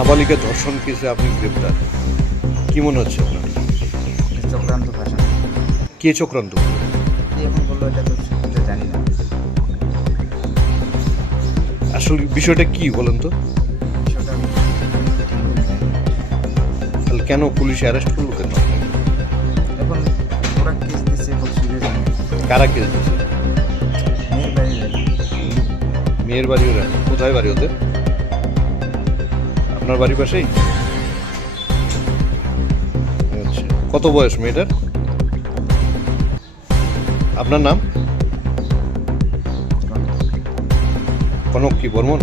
নাবালিকা ধর্ষণ কেসে আপনি গ্রেপ্তার, কি মনে হচ্ছে আপনার? চক্রান্ত ভাষা কে চক্রান্ত? কি এখন বললো এটা তো সত্যি জানি না। আসলে বিষয়টা কি বলেন তো? বিষয়টা আমি ঠিকমতো জানি না। তাহলে কেন পুলিশ অ্যারেস্ট করলো কেন? এখন ওরা কেস দিচ্ছে বলছে যে কারা কেস দিচ্ছে? মেয়ের বাড়ি যাই। মেয়ের বাড়ি ওরা? কোথায় বাড়ি ওদের? আপনার বাড়ির পাশেই? আচ্ছা, কত বয়স মেয়েটার? আপনার নাম? কনক কি বর্মন?